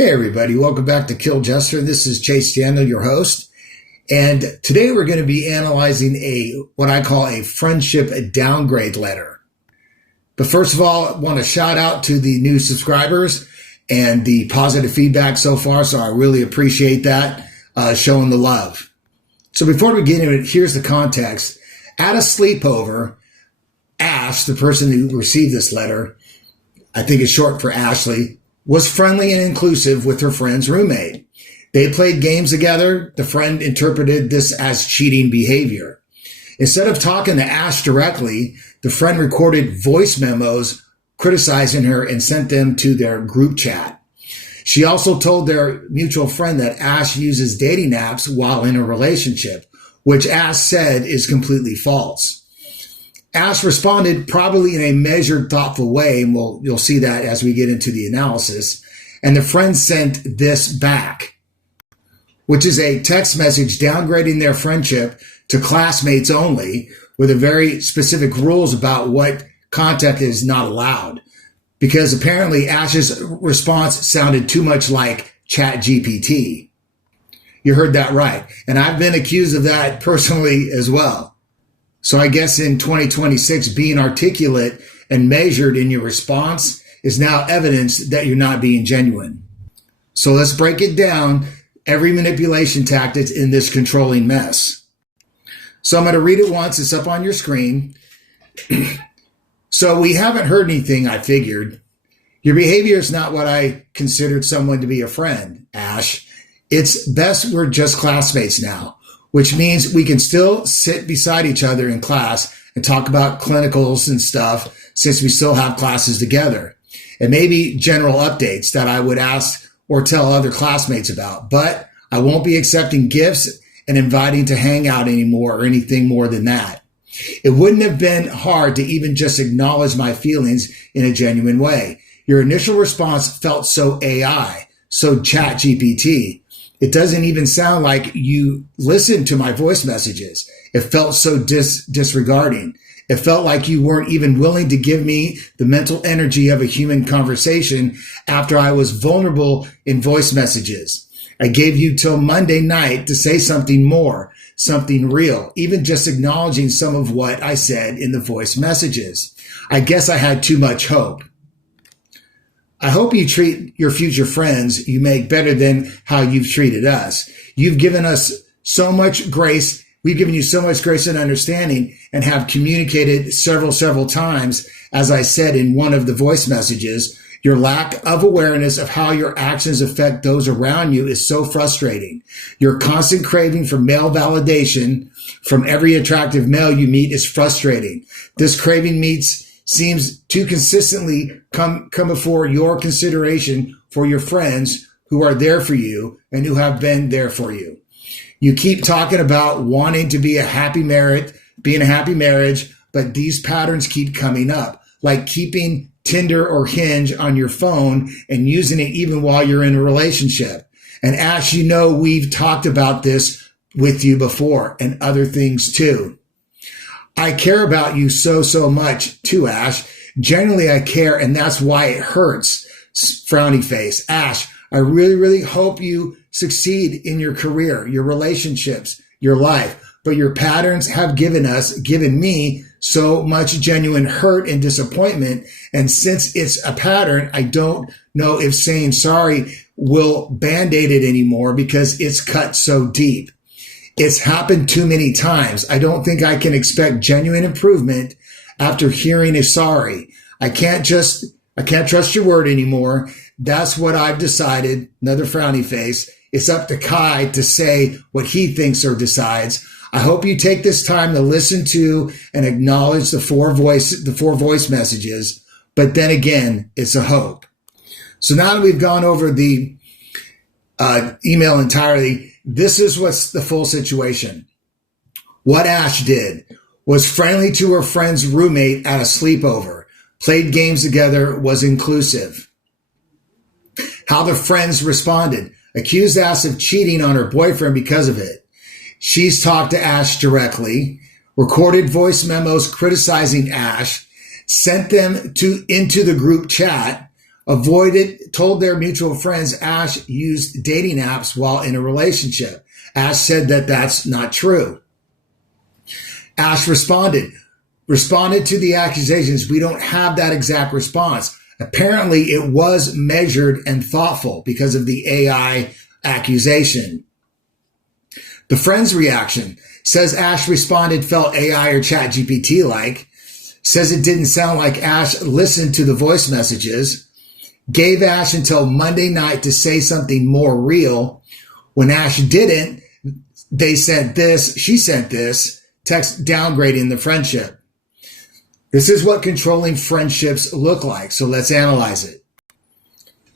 Hey everybody, welcome back to Kill Jester. This is Chase Daniel, your host. And today we're going to be analyzing what I call a friendship downgrade letter. But first of all, I want to shout out to the new subscribers and the positive feedback so far. So I really appreciate that, showing the love. So before we get into it, here's the context. At a sleepover, Ash, the person who received this letter, I think it's short for Ashley, was friendly and inclusive with her friend's roommate. They played games together. The friend interpreted this as cheating behavior. Instead of talking to Ash directly, the friend recorded voice memos criticizing her and sent them to their group chat. She also told their mutual friend that Ash uses dating apps while in a relationship, which Ash said is completely false. Ash responded probably in a measured, thoughtful way, and you'll see that as we get into the analysis. And the friend sent this back, which is a text message downgrading their friendship to classmates only, with a very specific rules about what content is not allowed. Because apparently Ash's response sounded too much like ChatGPT. You heard that right. And I've been accused of that personally as well. So I guess in 2026, being articulate and measured in your response is now evidence that you're not being genuine. So let's break it down, every manipulation tactic in this controlling mess. So I'm going to read it once. It's up on your screen. So we haven't heard anything, I figured. Your behavior is not what I considered someone to be a friend, Ash. It's best we're just classmates now, which means we can still sit beside each other in class and talk about clinicals and stuff since we still have classes together. And maybe general updates that I would ask or tell other classmates about. But I won't be accepting gifts and inviting to hang out anymore or anything more than that. It wouldn't have been hard to even just acknowledge my feelings in a genuine way. Your initial response felt so AI, so ChatGPT. It doesn't even sound like you listened to my voice messages. It felt so disregarding. It felt like you weren't even willing to give me the mental energy of a human conversation after I was vulnerable in voice messages. I gave you till Monday night to say something more, something real, even just acknowledging some of what I said in the voice messages. I guess I had too much hope. I hope you treat your future friends you make better than how you've treated us. You've given us so much grace. We've given you so much grace and understanding and have communicated several times. As I said in one of the voice messages, your lack of awareness of how your actions affect those around you is so frustrating. Your constant craving for male validation from every attractive male you meet is frustrating. This craving seems to consistently come before your consideration for your friends who are there for you and who have been there for you. You keep talking about wanting to be being a happy marriage, but these patterns keep coming up, like keeping Tinder or Hinge on your phone and using it even while you're in a relationship. And Ash, you know, we've talked about this with you before and other things too. I care about you so much too, Ash. Generally, I care, and that's why it hurts. Frowny face. Ash, I really hope you succeed in your career, your relationships, your life. But your patterns have given me so much genuine hurt and disappointment. And since it's a pattern, I don't know if saying sorry will band-aid it anymore because it's cut so deep. It's happened too many times. I don't think I can expect genuine improvement after hearing a sorry. I can't trust your word anymore. That's what I've decided. Another frowny face. It's up to Kai to say what he thinks or decides. I hope you take this time to listen to and acknowledge the four voice messages. But then again, it's a hope. So now that we've gone over the email entirely, this is what's the full situation. What Ash did was friendly to her friend's roommate at a sleepover, played games together, was inclusive. How the friends responded. Accused Ash of cheating on her boyfriend because of it. She's talked to Ash directly, recorded voice memos criticizing Ash, sent them into the group chat told their mutual friends Ash used dating apps while in a relationship. Ash said that that's not true. Ash responded to the accusations. We don't have that exact response. Apparently it was measured and thoughtful because of the AI accusation. The friend's reaction says Ash responded felt AI or ChatGPT like, says it didn't sound like Ash listened to the voice messages, gave Ash until Monday night to say something more real. When Ash didn't, they sent this, she sent this, text downgrading the friendship. This is what controlling friendships look like. So let's analyze it.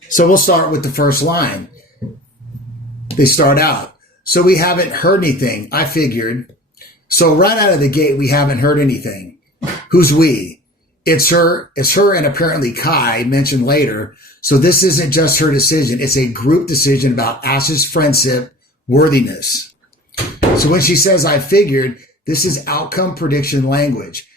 So we'll start with the first line. They start out. So we haven't heard anything. I figured. So right out of the gate, we haven't heard anything. Who's we? It's her and apparently Kai mentioned later. So this isn't just her decision. It's a group decision about Ash's friendship worthiness. So when she says, I figured, this is outcome prediction language.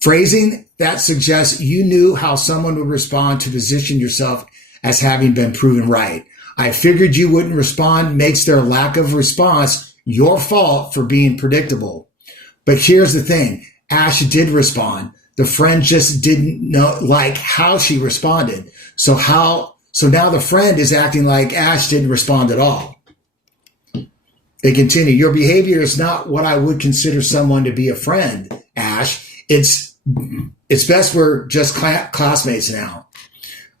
Phrasing that suggests you knew how someone would respond to position yourself as having been proven right. I figured you wouldn't respond makes their lack of response your fault for being predictable. But here's the thing. Ash did respond. The friend just didn't like how she responded. So now the friend is acting like Ash didn't respond at all. They continue. Your behavior is not what I would consider someone to be a friend, Ash. It's best we're just classmates now.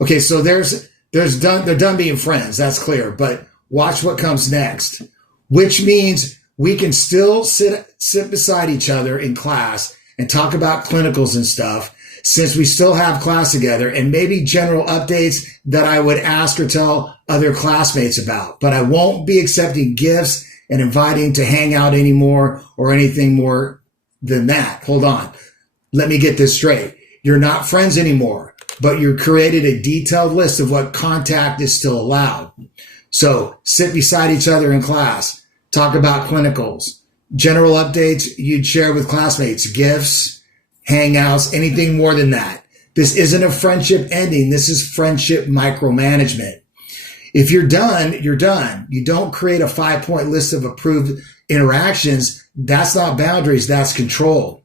Okay, so they're done being friends. That's clear. But watch what comes next, which means we can still sit beside each other in class and talk about clinicals and stuff since we still have class together, and maybe general updates that I would ask or tell other classmates about. But I won't be accepting gifts and inviting to hang out anymore or anything more than that. Hold on. Let me get this straight. You're not friends anymore, but you created a detailed list of what contact is still allowed. So sit beside each other in class, talk about clinicals, general updates you'd share with classmates, gifts, hangouts, anything more than that. This isn't a friendship ending. This is friendship micromanagement. If you're done, you're done. You don't create a 5-point list of approved interactions. That's not boundaries. That's control.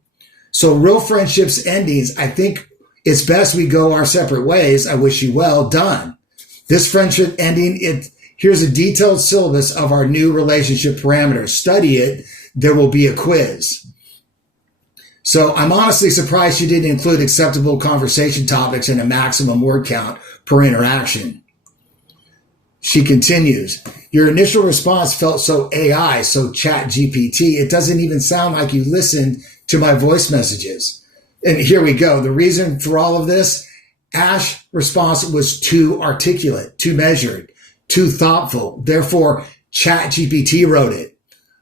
So real friendships endings, I think it's best we go our separate ways. I wish you well. Done. This friendship ending, here's a detailed syllabus of our new relationship parameters. Study it. There will be a quiz. So I'm honestly surprised you didn't include acceptable conversation topics and a maximum word count per interaction. She continues, your initial response felt so AI, so ChatGPT. It doesn't even sound like you listened to my voice messages. And here we go. The reason for all of this, Ash's response was too articulate, too measured, too thoughtful. Therefore, ChatGPT wrote it.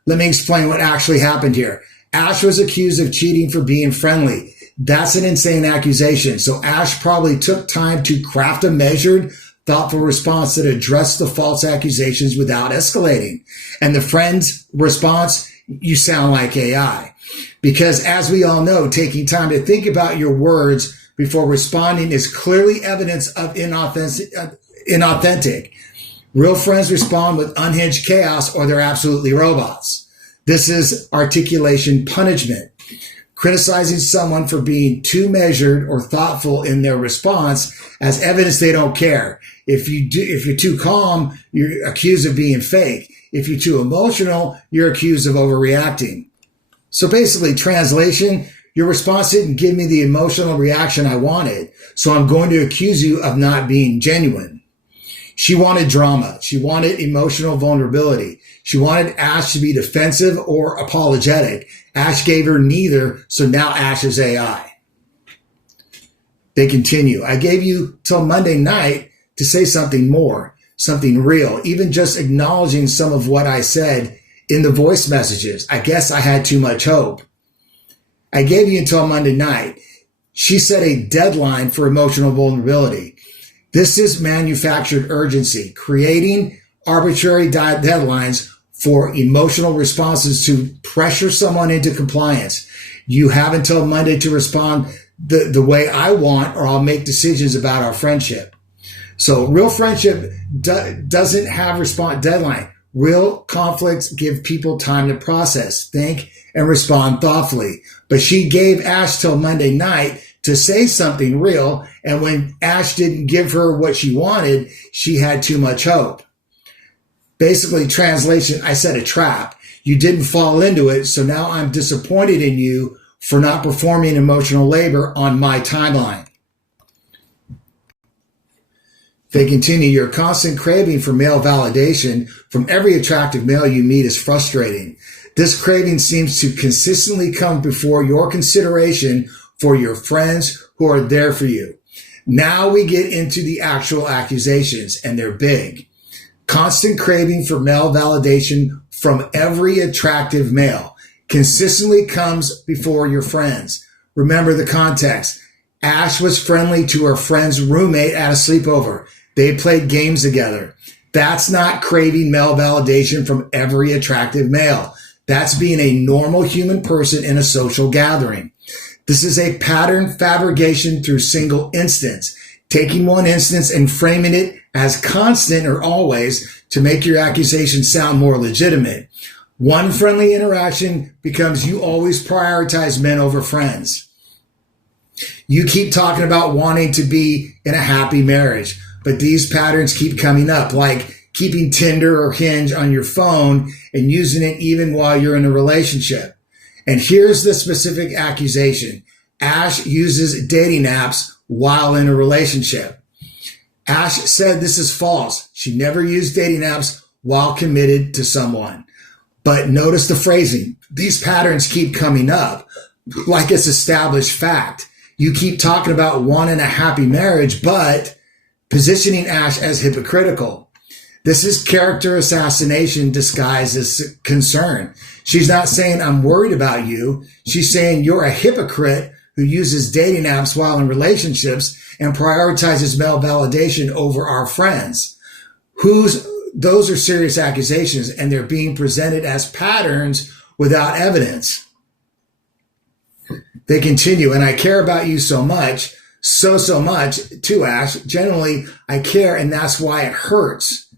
Let me explain what actually happened here. Ash was accused of cheating for being friendly. That's an insane accusation. So Ash probably took time to craft a measured, thoughtful response that addressed the false accusations without escalating. And the friend's response, you sound like AI. Because as we all know, taking time to think about your words before responding is clearly evidence of inauthentic. Real friends respond with unhinged chaos or they're absolutely robots. This is articulation punishment. Criticizing someone for being too measured or thoughtful in their response as evidence they don't care. If you're too calm, you're accused of being fake. If you're too emotional, you're accused of overreacting. So basically, translation, your response didn't give me the emotional reaction I wanted, so I'm going to accuse you of not being genuine. She wanted drama. She wanted emotional vulnerability. She wanted Ash to be defensive or apologetic. Ash gave her neither, so now Ash is AI. They continue. I gave you till Monday night to say something more, something real, even just acknowledging some of what I said in the voice messages. I guess I had too much hope. I gave you until Monday night. She set a deadline for emotional vulnerability. This is manufactured urgency, creating arbitrary deadlines for emotional responses to pressure someone into compliance. You have until Monday to respond the way I want, or I'll make decisions about our friendship. So real friendship doesn't have response deadline. Real conflicts give people time to process, think, and respond thoughtfully. But she gave Ash till Monday night to say something real, and when Ash didn't give her what she wanted, she had too much hope. Basically, translation, I set a trap. You didn't fall into it, so now I'm disappointed in you for not performing emotional labor on my timeline. They continue, your constant craving for male validation from every attractive male you meet is frustrating. This craving seems to consistently come before your consideration for your friends who are there for you. Now we get into the actual accusations, and they're big. Constant craving for male validation from every attractive male consistently comes before your friends. Remember the context. Ash was friendly to her friend's roommate at a sleepover. They played games together. That's not craving male validation from every attractive male. That's being a normal human person in a social gathering. This is a pattern fabrication through single instance, taking one instance and framing it as constant or always to make your accusation sound more legitimate. One friendly interaction becomes you always prioritize men over friends. You keep talking about wanting to be in a happy marriage, but these patterns keep coming up, like keeping Tinder or Hinge on your phone and using it even while you're in a relationship. And here's the specific accusation. Ash uses dating apps while in a relationship. Ash said this is false. She never used dating apps while committed to someone. But notice the phrasing. These patterns keep coming up like it's established fact. You keep talking about wanting a happy marriage, but positioning Ash as hypocritical. This is character assassination disguised as concern. She's not saying I'm worried about you. She's saying you're a hypocrite who uses dating apps while in relationships and prioritizes male validation over our friends. Those are serious accusations, and they're being presented as patterns without evidence. They continue, and I care about you so much, so much to Ash. Generally, I care, and that's why it hurts.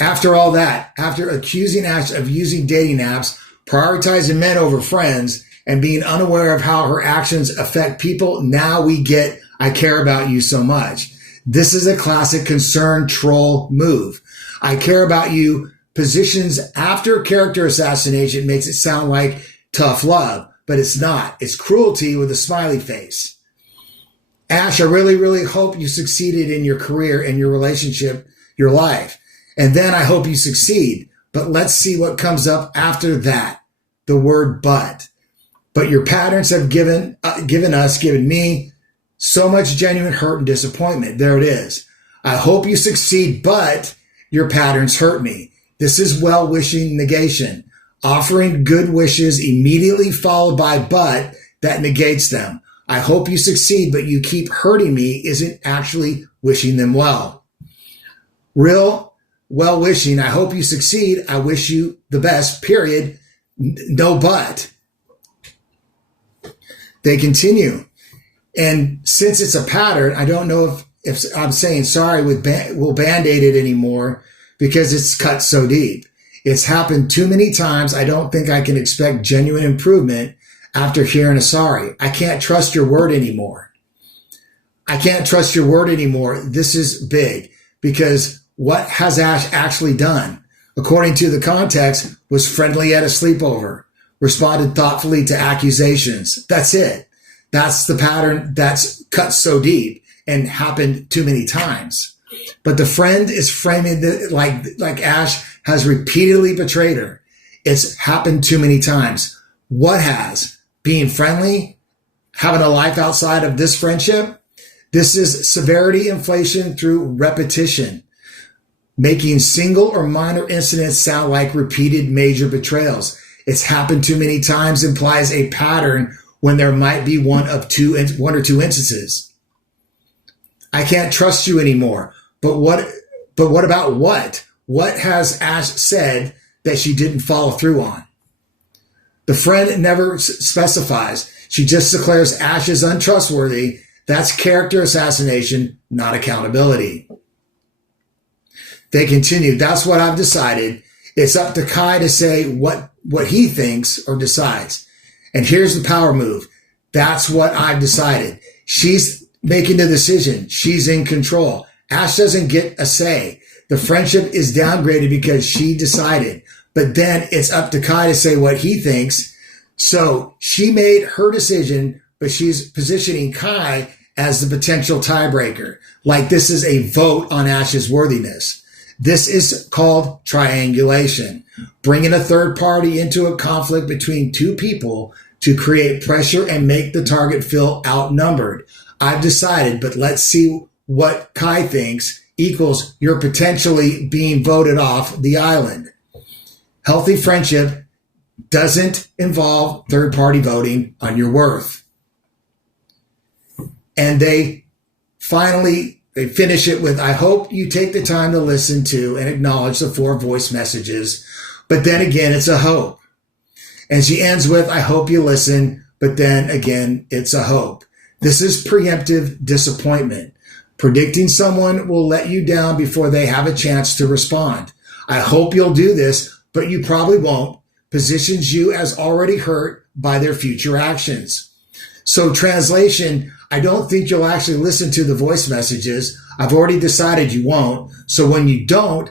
After all that, after accusing Ash of using dating apps, prioritizing men over friends, and being unaware of how her actions affect people, now we get, I care about you so much. This is a classic concern troll move. I care about you positions after character assassination makes it sound like tough love, but it's not. It's cruelty with a smiley face. Ash, I really, really hope you succeeded in your career and your relationship, your life. And then I hope you succeed. But let's see what comes up after that. The word but. But your patterns have given me so much genuine hurt and disappointment. There it is. I hope you succeed, but your patterns hurt me. This is well-wishing negation. Offering good wishes immediately followed by but that negates them. I hope you succeed, but you keep hurting me isn't actually wishing them well. Real well-wishing, I hope you succeed. I wish you the best, period. No but. They continue. And since it's a pattern, I don't know if I'm saying sorry we'll Band-Aid it anymore because it's cut so deep. It's happened too many times. I don't think I can expect genuine improvement after hearing a sorry. I can't trust your word anymore. I can't trust your word anymore. This is big because what has Ash actually done? According to the context, was friendly at a sleepover, responded thoughtfully to accusations. That's it. That's the pattern that's cut so deep and happened too many times. But the friend is framing it like Ash has repeatedly betrayed her. It's happened too many times. What has? Being friendly? Having a life outside of this friendship? This is severity inflation through repetition. Making single or minor incidents sound like repeated major betrayals. It's happened too many times implies a pattern when there might be one or two instances. I can't trust you anymore. But what about what? What has Ash said that she didn't follow through on? The friend never specifies. She just declares Ash is untrustworthy. That's character assassination, not accountability. They continue. That's what I've decided. It's up to Kai to say what he thinks or decides. And here's the power move. That's what I've decided. She's making the decision. She's in control. Ash doesn't get a say. The friendship is downgraded because she decided. But then it's up to Kai to say what he thinks. So she made her decision, but she's positioning Kai as the potential tiebreaker. Like this is a vote on Ash's worthiness. This is called triangulation, bringing a third party into a conflict between two people to create pressure and make the target feel outnumbered. I've decided, but let's see what Kai thinks equals you're potentially being voted off the island. Healthy friendship doesn't involve third party voting on your worth. And they finish it with, I hope you take the time to listen to and acknowledge the 4 voice messages. But then again, it's a hope. And she ends with, I hope you listen. But then again, it's a hope. This is preemptive disappointment. Predicting someone will let you down before they have a chance to respond. I hope you'll do this, but you probably won't. Positions you as already hurt by their future actions. So translation, I don't think you'll actually listen to the voice messages. I've already decided you won't. So when you don't,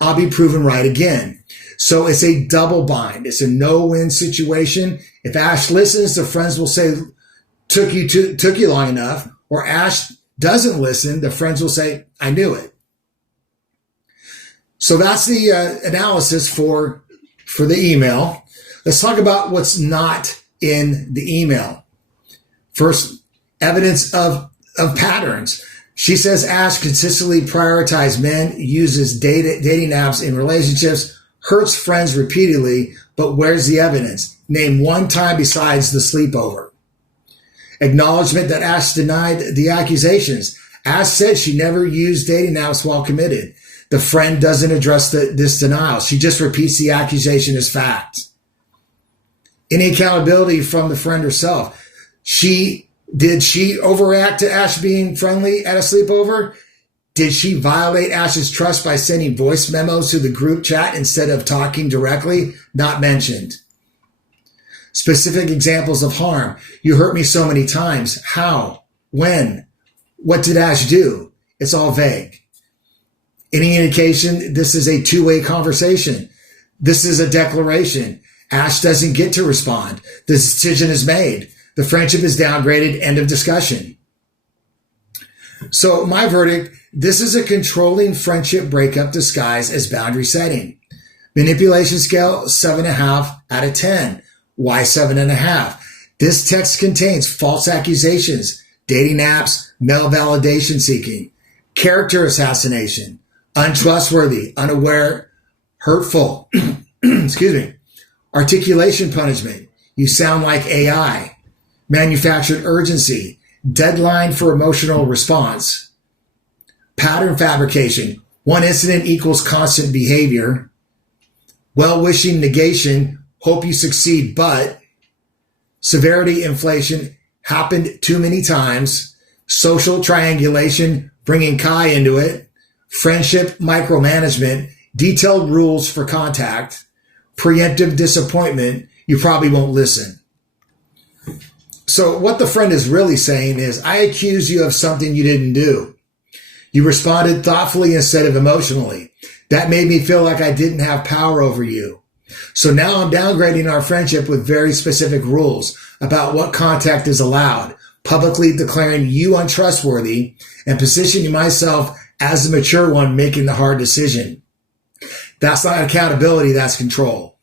I'll be proven right again. So it's a double bind. It's a no-win situation. If Ash listens, the friends will say, took you long enough. Or Ash doesn't listen, the friends will say, I knew it. So that's the analysis for the email. Let's talk about what's not in the email. First, evidence of patterns. She says Ash consistently prioritizes men, uses dating apps in relationships, hurts friends repeatedly, but where's the evidence? Name one time besides the sleepover. Acknowledgement that Ash denied the accusations. Ash said she never used dating apps while committed. The friend doesn't address this denial. She just repeats the accusation as fact. Any accountability from the friend herself. Did she overreact to Ash being friendly at a sleepover? Did she violate Ash's trust by sending voice memos to the group chat instead of talking directly? Not mentioned. Specific examples of harm. You hurt me so many times. How? When? What did Ash do? It's all vague. Any indication this is a two-way conversation? This is a declaration. Ash doesn't get to respond. The decision is made. The friendship is downgraded. End of discussion. So my verdict, this is a controlling friendship breakup disguised as boundary setting. Manipulation scale, 7.5 out of 10. Why 7.5? This text contains false accusations, dating apps, male validation seeking, character assassination, untrustworthy, unaware, hurtful, excuse me, articulation punishment, you sound like AI, manufactured urgency, deadline for emotional response, pattern fabrication, one incident equals constant behavior, well-wishing negation, hope you succeed, but severity inflation, happened too many times, social triangulation, bringing Kai into it, friendship micromanagement, detailed rules for contact, preemptive disappointment, you probably won't listen. So what the friend is really saying is, I accuse you of something you didn't do. You responded thoughtfully instead of emotionally. That made me feel like I didn't have power over you. So now I'm downgrading our friendship with very specific rules about what contact is allowed, publicly declaring you untrustworthy and positioning myself as the mature one making the hard decision. That's not accountability, that's control.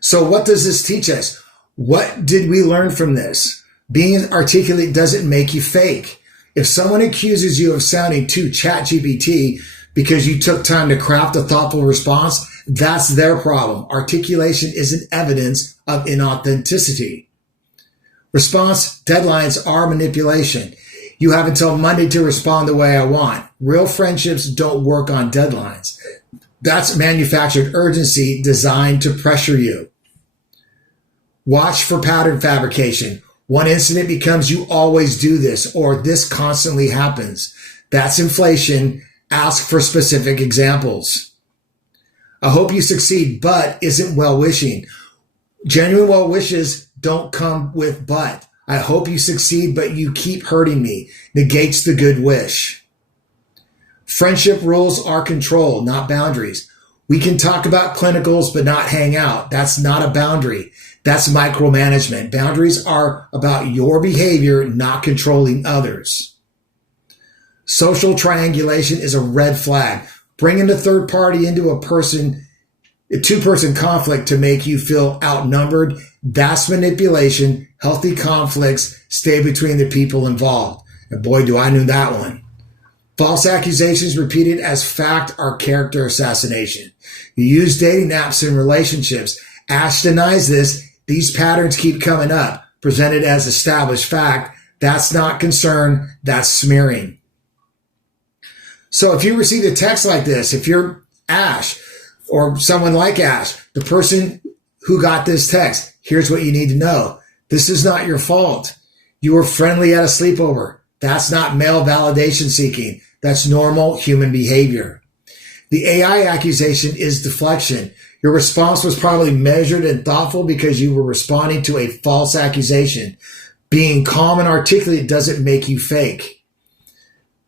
So what does this teach us? What did we learn from this? Being articulate doesn't make you fake. If someone accuses you of sounding too ChatGPT because you took time to craft a thoughtful response, that's their problem. Articulation isn't evidence of inauthenticity. Response deadlines are manipulation. You have until Monday to respond the way I want. Real friendships don't work on deadlines. That's manufactured urgency designed to pressure you. Watch for pattern fabrication. One incident becomes you always do this or this constantly happens. That's inflation Ask for specific examples. I hope you succeed, but isn't well-wishing. Genuine well wishes don't come with but. I hope you succeed, but you keep hurting me. Negates the good wish. Friendship rules are control, not boundaries. We can talk about clinicals, but not hang out. That's not a boundary. That's micromanagement. Boundaries are about your behavior, not controlling others. Social triangulation is a red flag. Bringing a third party into a two-person conflict to make you feel outnumbered, that's manipulation. Healthy conflicts stay between the people involved. And boy, do I know that one. False accusations repeated as fact are character assassination. You use dating apps in relationships. Ash denies this. These patterns keep coming up, presented as established fact. That's not concern, that's smearing. So if you receive a text like this, if you're Ash or someone like Ash, the person who got this text, here's what you need to know. This is not your fault. You were friendly at a sleepover. That's not male validation seeking. That's normal human behavior. The AI accusation is deflection. Your response was probably measured and thoughtful because you were responding to a false accusation. Being calm and articulate doesn't make you fake.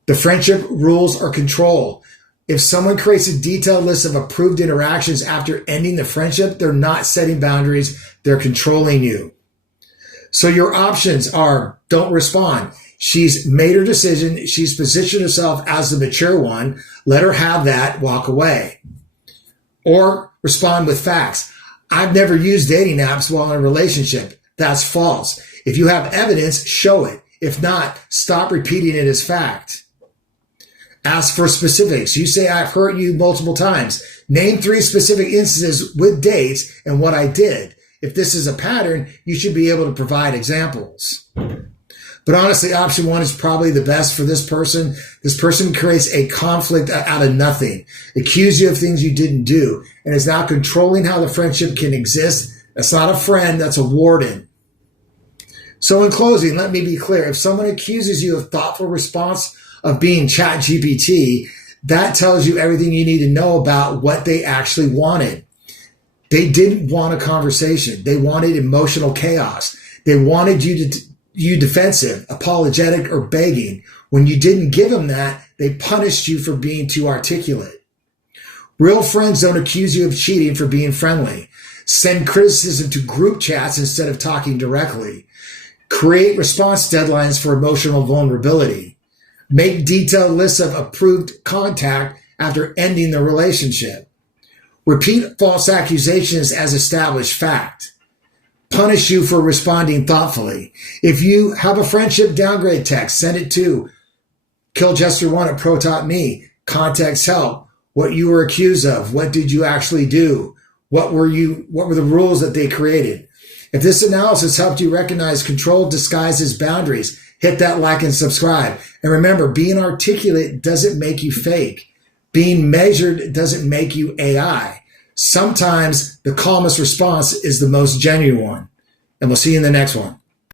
The friendship rules are control. If someone creates a detailed list of approved interactions after ending the friendship, they're not setting boundaries, they're controlling you. So your options are don't respond. She's made her decision. She's positioned herself as the mature one. Let her have that, walk away. Or respond with facts. I've never used dating apps while in a relationship. That's false. If you have evidence, show it. If not, stop repeating it as fact. Ask for specifics. You say, I've hurt you multiple times. Name 3 specific instances with dates and what I did. If this is a pattern, you should be able to provide examples. But honestly, option 1 is probably the best for this person. This person creates a conflict out of nothing, accuse you of things you didn't do, and is now controlling how the friendship can exist. That's not a friend, that's a warden. So in closing, let me be clear. If someone accuses you of thoughtful response of being ChatGPT, that tells you everything you need to know about what they actually wanted. They didn't want a conversation. They wanted emotional chaos. They wanted you defensive, apologetic, or begging. When you didn't give them that, they punished you for being too articulate. Real friends don't accuse you of cheating for being friendly. Send criticism to group chats instead of talking directly. Create response deadlines for emotional vulnerability. Make detailed lists of approved contact after ending the relationship. Repeat false accusations as established fact. Punish you for responding thoughtfully. If you have a friendship downgrade text, send it to killjester1 at ProTopMe. Context help. What you were accused of. What did you actually do? What were the rules that they created? If this analysis helped you recognize control disguises boundaries, hit that like and subscribe. And remember, being articulate doesn't make you fake. Being measured doesn't make you AI. Sometimes the calmest response is the most genuine one. And we'll see you in the next one.